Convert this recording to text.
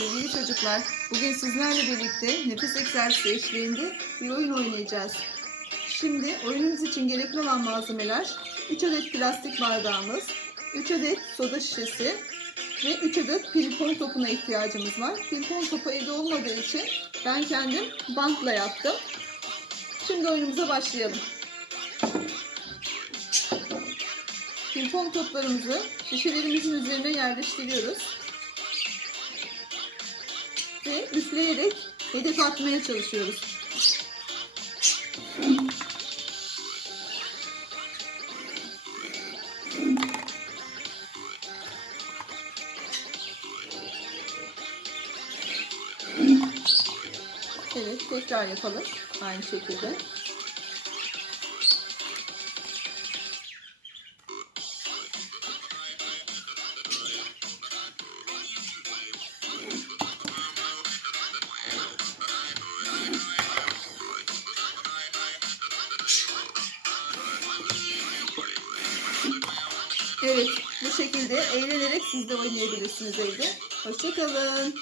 Sevgili çocuklar, bugün sizlerle birlikte nefes egzersizi eşliğinde bir oyun oynayacağız. Şimdi oyunumuz için gerekli olan malzemeler 3 adet plastik bardağımız, 3 adet soda şişesi ve 3 adet pimpon topuna ihtiyacımız var. Pimpon topu evde olmadığı için ben kendim bantla yaptım. Şimdi oyunumuza başlayalım. Pimpon toplarımızı şişelerimizin üzerine yerleştiriyoruz. Ve üfleyerek hedef atmaya çalışıyoruz. Evet, tekrar yapalım aynı şekilde. Evet, bu şekilde eğlenerek siz de oynayabilirsiniz evde. Hoşçakalın.